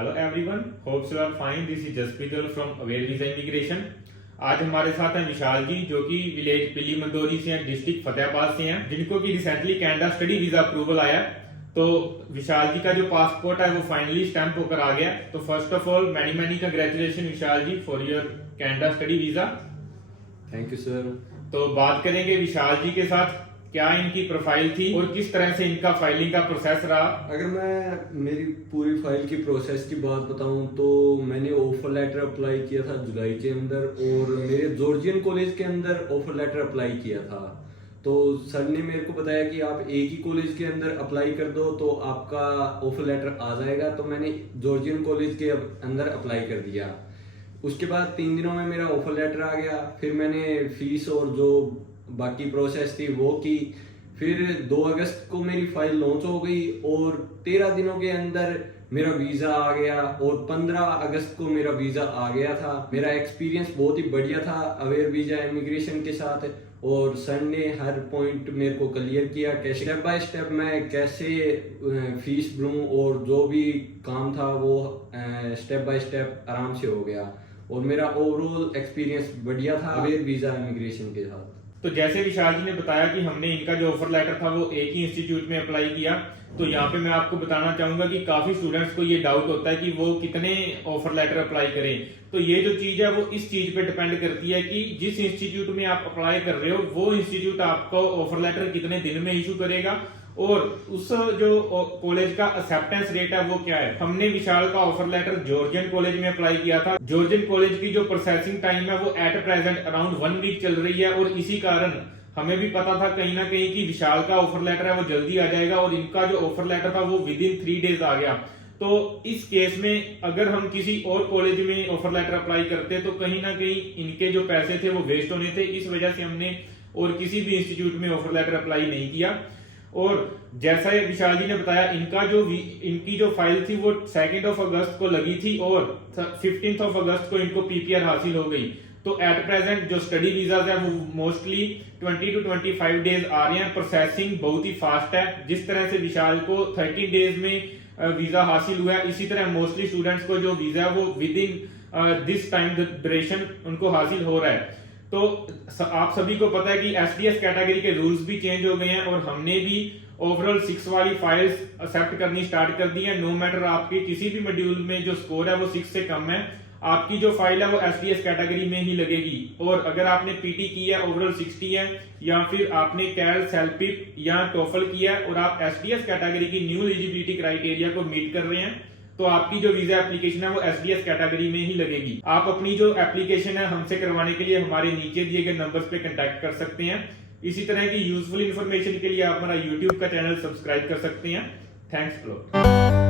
Hello everyone, hopes you are fine. This is Jaspreet from aware visa immigration. आज हमारे साथ हैं विशाल जी, जो कि विलेज पिली मंदोरी से हैं, डिस्ट्रिक्ट फतेहाबाद से हैं, जिनको कि recently Canada study visa approval आया। तो विशाल जी का जो पासपोर्ट है वो फाइनली स्टैंप होकर आ गया। तो first of all many many congratulation Vishal ji for your Canada study visa. Thank you sir. तो बात करेंगे विशाल जी के साथ क्या इनकी प्रोफाइल थी और किस तरह से इनका फाइलिंग का प्रोसेस रहा। अगर मैं मेरी पूरी फाइल की प्रोसेस की बात बताऊं तो मैंने ऑफर लेटर अप्लाई किया था जुलाई के अंदर, और मेरे जॉर्जियन कॉलेज के अंदर ऑफर लेटर अप्लाई किया था। तो सर ने मेरे को बताया कि आप एक ही कॉलेज के अंदर अप्लाई कर दो तो आपका ऑफर लेटर आ जाएगा। तो मैंने जॉर्जियन कॉलेज के अंदर अप्लाई कर दिया। उसके बाद 3 दिनों में मेरा ऑफर लेटर आ गया। फिर मैंने फीस और जो बाकी प्रोसेस थी वो की। फिर 2 अगस्त को मेरी फाइल लॉन्च हो गई और 13 दिनों के अंदर मेरा वीज़ा आ गया, और 15 अगस्त को मेरा वीज़ा आ गया था। मेरा एक्सपीरियंस बहुत ही बढ़िया था अवेयर वीज़ा इमिग्रेशन के साथ, और सर ने हर पॉइंट मेरे को क्लियर किया कि स्टेप बाय स्टेप मैं कैसे फीस भरूं, और जो भी काम था वो स्टेप बाय स्टेप आराम से हो गया, और मेरा ओवरऑल एक्सपीरियंस बढ़िया था अवेयर वीज़ा इमिग्रेशन के साथ। तो जैसे विशाल जी ने बताया कि हमने इनका जो ऑफर लेटर था वो एक ही इंस्टीट्यूट में अप्लाई किया। तो यहाँ पे मैं आपको बताना चाहूंगा कि काफी स्टूडेंट्स को ये डाउट होता है कि वो कितने ऑफर लेटर अप्लाई करें। तो ये जो चीज है वो इस चीज पे डिपेंड करती है कि जिस इंस्टीट्यूट में आप अप्लाई कर रहे हो वो इंस्टीट्यूट आपको ऑफर लेटर कितने दिन में इशू करेगा, और उस जो कॉलेज का एक्सेप्टेंस रेट है वो क्या है। हमने विशाल का ऑफर लेटर जॉर्जियन कॉलेज में अप्लाई किया था। जॉर्जियन कॉलेज की जो प्रोसेसिंग टाइम है वो एट प्रेजेंट अराउंड 1 वीक चल रही है, और इसी कारण हमें भी पता था कहीं ना कहीं कि विशाल का ऑफर लेटर है वो जल्दी आ जाएगा, और इनका जो ऑफर लेटर था वो विद इन 3 डेज आ गया। तो इस केस में अगर हम किसी और कॉलेज में ऑफर लेटर अप्लाई करते तो कहीं ना कहीं इनके जो पैसे थे वो वेस्ट होने थे। इस वजह से हमने और किसी भी इंस्टीट्यूट में ऑफर लेटर अप्लाई नहीं किया। और जैसा विशाल जी ने बताया, इनकी जो फाइल थी वो 2 अगस्त को लगी थी, और 15 अगस्त को इनको पीपीआर हासिल हो गई। तो एट प्रेजेंट जो स्टडी वीजा है वो मोस्टली 20 to 25 डेज आ रहे हैं। प्रोसेसिंग बहुत ही फास्ट है। जिस तरह से विशाल को 13 डेज में वीजा हासिल हुआ है, इसी तरह मोस्टली स्टूडेंट्स को जो वीजा है वो with in this time duration उनको हासिल हो रहा है। तो आप सभी को पता है कि एसडीएस कैटेगरी के रूल्स भी चेंज हो गए हैं, और हमने भी ओवरऑल 6 वाली फाइल्स एक्सेप्ट करनी स्टार्ट कर दी है। नो मैटर आपके किसी भी मॉड्यूल में जो स्कोर है वो 6 से कम है, आपकी जो फाइल है वो एसडीएस कैटेगरी में ही लगेगी। और अगर आपने पीटी की है ओवरऑल 60 है, या फिर आपने कैल सेल्पिप या टोफल किया है और आप एसडीएस कैटेगरी की न्यू एलिजिबिलिटी क्राइटेरिया को मीट कर रहे हैं, तो आपकी जो वीजा एप्लीकेशन है वो एसडीएस कैटेगरी में ही लगेगी। आप अपनी जो एप्लीकेशन है हमसे करवाने के लिए हमारे नीचे दिए गए नंबर्स पे कांटेक्ट कर सकते हैं। इसी तरह की यूजफुल इंफॉर्मेशन के लिए आप हमारा यूट्यूब का चैनल सब्सक्राइब कर सकते हैं। Thanks a lot.